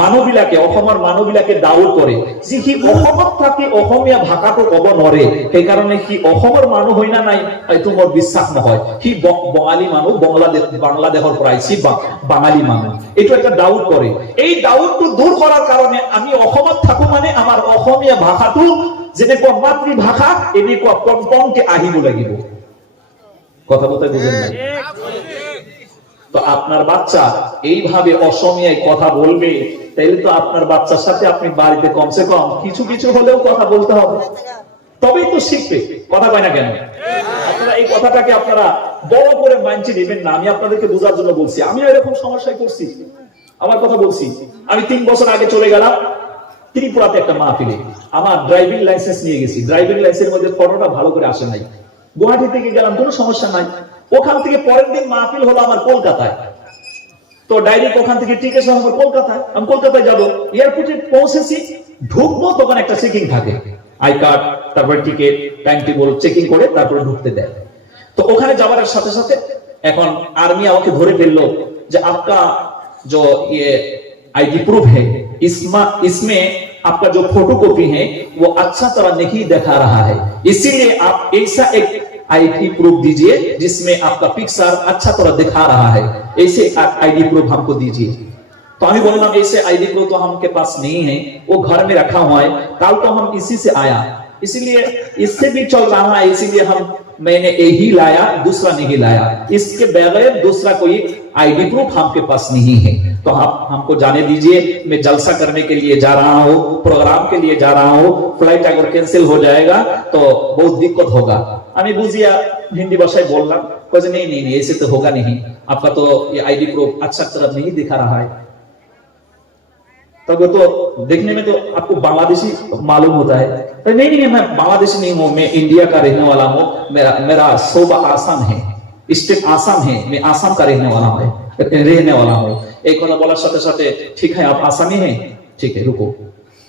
মানুহবিলাকে, অসমৰ মানুহবিলাকে ডাউট কৰে যে সি অসমত থাকি অসমীয়া ভাষাটো ক'ব নোৱাৰে, সেইকাৰণে সি অসমৰ মানুহ হয় না নাই এইটো মোৰ বিশ্বাস নহয়, সি বঙালী মানুহ, বাংলাদেশৰ পৰা আহিছে, বাঙালী মানুহ, এইটো এটা ডাউট কৰে। এই ডাউটটো দূৰ কৰাৰ কাৰণে আমি অসমত থাকো মানে আমাৰ অসমীয়া ভাষাটো যেনেকুৱা মাতৃভাষা এনেকুৱা পমপমকে আহিব লাগিব। কথা বলতে বুঝেন না? তো আপনার বাচ্চা এইভাবে অসমীয়ায় কথা বলবে, তাইলে তো আপনার বাচ্চার সাথে আপনি বাড়িতে কমসে কম কিছু কিছু হলেও কথা বলতে হবে, তবেই তো শিখবে। কথা কয় না কেন? আপনারা এই কথাটাকে আপনারা বড় করে মানছি নেবেন না, আমি আপনাদেরকে বোঝার জন্য বলছি। আমি এরকম সমস্যায় পড়ছি, আমার কথা বলছি। আমি 3 বছর আগে চলে গেলাম ত্রিপুরাতে একটা মাহফিলে, আমার ড্রাইভিং লাইসেন্স নিয়ে গেছি, ড্রাইভিং লাইসেন্সের মধ্যে ফটোটা ভালো করে আসে নাই। গুয়াহাটি থেকে গেলাম, কোনো সমস্যা নাই। ওখান থেকে পরের দিন মাহফিল হলো আমার কলকাতায়, তো ডাইরেক্ট ওখান থেকে টিকিট আমার কলকাতায়, আমি কলকাতায় যাবো, এয়ারপোর্টে পৌঁছেছি, ঢুকবো, তখন একটা চেকিং থাকে, আই কার্ড, তারপরে টিকিট, টাইম টেবিল চেকিং করে তারপরে ঢুকতে দেয়। তো ওখানে যাওয়ার সাথে সাথে এখন আর্মি আমাকে ধরে ফেললো যে आपका जो ये आईडी प्रूफ है, इसमें आपका जो फोटोकॉपी है वो अच्छा तरह नहीं दिखा रहा है, इसीलिए आप ऐसा एक आईडी प्रूफ दीजिए जिसमें आपका पिक्चर अच्छा तरह दिखा रहा है, ऐसे आईडी प्रूफ हमको दीजिए। तो हम बोलना ऐसे आईडी प्रूफ तो हमके पास नहीं है, वो घर में रखा हुआ है, कल तो हम इसी से आया, इसीलिए इससे भी चल रहा है, इसीलिए मैंने यही लाया, दूसरा नहीं लाया, इसके बगैर दूसरा कोई आईडी प्रूफ हमके पास नहीं है, तो आप हमको जाने दीजिए, मैं जलसा करने के लिए जा रहा हूँ, प्रोग्राम के लिए जा रहा हूँ, फ्लाइट अगर कैंसिल हो जाएगा तो बहुत दिक्कत होगा। আমি বুঝিয়া हिंदी भाषाएं बोलना, कहे नहीं नहीं नहीं ऐसे तो होगा नहीं, आपका तो ये आईडी प्रूफ अच्छा तरह नहीं दिखा रहा है। तब तो देखने में तो आपको बांग्लादेशी मालूम होता है, नहीं नहीं मैं बांग्लादेशी नहीं हूँ, मैं इंडिया का रहने वाला हूँ, मेरा सूबा आसाम है, स्टेट आसाम है, मैं आसाम का रहने वाला हूँ। एक কথা বলার সাথে সাথে ঠিক है आप आसामी हैं, ठीक है रुको,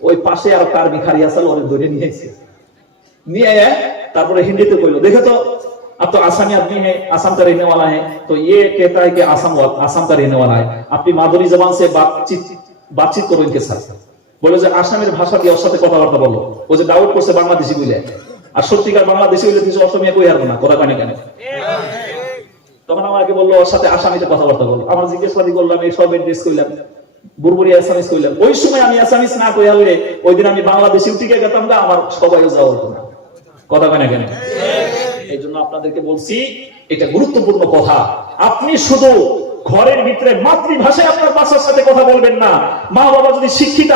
ওই পাশে আর কার ভিখারি আসল ওরে ধরে নিয়ে आया, তারপরে হিন্দিতে কইলো দেখো তো आप तो आसामी आदमी है, आसाम का रहने वाला है, तो ये कहता है कि आसाम का रहने वाला है, अपनी मादरी जबान से बातचीत करो इनके साथ, बोले যে আসামের ভাষা দিয়ে ওর সাথে কথাবার্তা বলো, ও যে ডাউট করছে বাংলাদেশি বলে, আর সত্যিকার বাংলাদেশি হইলে কিছু অসমীয়া কই হারবো না, কথা কানে কানে। তখন আমাকে বললো ওর সাথে আসামিতে কথাবার্তা বলো, আমার জিজ্ঞাসাবাদি করলাম, এই সব এড্রেস কইলাম, বুরবুরি আসামিস কইলাম। ওই সময় আমি আসামিস না কইয়া হইলে ওই দিন আমি বাংলাদেশি উঠিকে গেতাম না, আমার সবাইও যাওয়া হতো না, কথা কানে কানে। এই জন্য আপনাদেরকে বলছি এটা গুরুত্বপূর্ণ কথা, আপনি শুধু ঘরের ভিতরে মাতৃভাষায় আপনার বাচ্চার সাথে কথা বলবেন না। মা বাবা যদি শিক্ষিত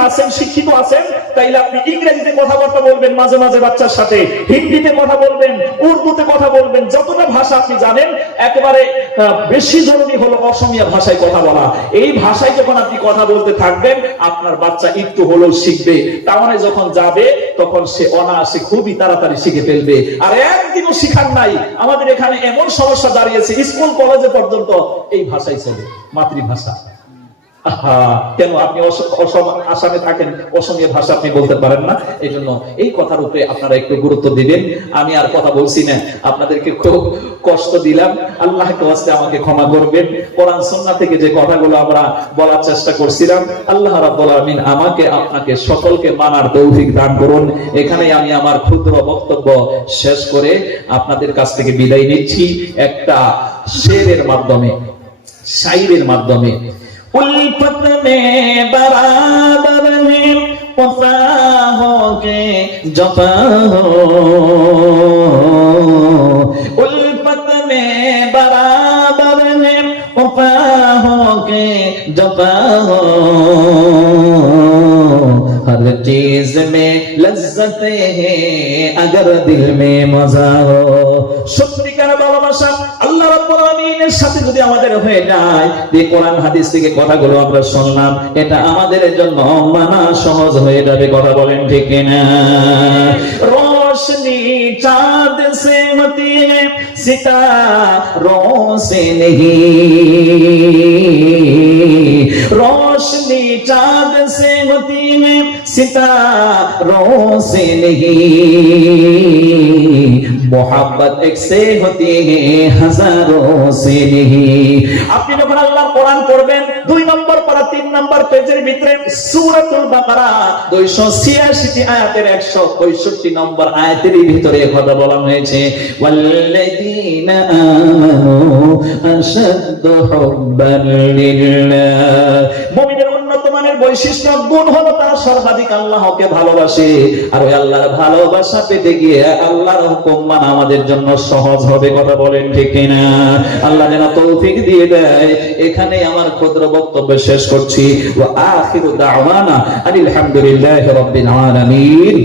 আছেন তাইলে আপনি ইংরেজিতে কথাবার্তা বলবেন, মাঝে মাঝে বাচ্চার সাথে হিন্দিতে কথা বলবেন, উর্দুতে কথা বলবেন, যতটা ভাষা আপনি জানেন। একেবারে বেশি জরুরি হলো অসমীয়া ভাষায় কথা বলা। এই ভাষায় যখন আপনি কথা বলতে থাকবেন আপনার বাচ্চা একটু হলেও শিখবে, তার মানে যখন যাবে তখন সে অনায়াসে খুবই তাড়াতাড়ি শিখে ফেলবে। আর একদিনও শিখার নাই, আমাদের এখানে এমন সমস্যা দাঁড়িয়েছে স্কুল কলেজে পর্যন্ত এই ভাষায় চলে, মাতৃভাষা। কেন আপনি আসামে থাকেন, অসমীয়া ভাষা আপনি বলতে পারেন না? এই জন্য এই কথার উপরে আপনারা একটু গুরুত্ব দিবেন। আমি আর কথা বলছি না, আপনাদেরকে খুব কষ্ট দিলাম, আল্লাহকে ওয়াস্তে আমাকে ক্ষমা করবেন। কোরআন সুন্নাহ থেকে যে কথাগুলো আমরা বলার চেষ্টা করছিলাম, আল্লাহ রাব্বুল আলামিন আমাকে আপনাকে সকলকে মানার তৌফিক দান করুন। এখানেই আমি আমার ক্ষুদ্র বক্তব্য শেষ করে আপনাদের কাছ থেকে বিদায় নিচ্ছি একটা শেরের মাধ্যমে, শায়রের মাধ্যমে। उल्फत में बराबर है वफा हो के जफा हो, उल्फत में बराबर है वफा हो के जफा हो, चीज में लज्जतें हैं अगर दिल में मजा हो। সত্যিকার ভালোবাসা আল্লাহ রাব্বুল আলামিনের সাথে যদি আমাদের হয়ে যায়, যে কোরআন হাদিস থেকে কথাগুলো আমরা শুনলাম, এটা আমাদের জন্য মানা সহজ হয়ে যাবে। কথা বলেন ঠিক কিনা? रोशनी चांद से होती है सितारों से नहीं, रोशनी चांद से होती है सितारों से नहीं, मोहब्बत एक से होती है हजारों से नहीं। আপনি যখন আল্লাহর কোরআন পড়বেন 2 নম্বর পারা 3 নম্বর পেজের ভিতরে সূরাতুল বাকারা 286 আয়াতের 165 নম্বর আয়াতের ভিতরে কথা বলা হয়েছে, ওয়াল্লাযীনা আমানু আশাদ্দু হুব্বান লিল্লাহ। মুমিনের উন্নত মানের বৈশিষ্ট্য গুণ হলো তারা সর্বাধিক আল্লাহকে ভালোবাসে। আর ওই আল্লাহর ভালোবাসা পেতে গিয়ে আল্লাহর হুকুম মানা আমাদের জন্য সহজ হবে। কথা বলেন ঠিক কিনা? আল্লাহ যেন তৌফিক দিয়ে দেয়। এখানে আমার ক্ষুদ্র বক্তব্য শেষ করছি। ওয়া আখিরু দাওয়ানা আলহামদুলিল্লাহি রাব্বিল আলামিন।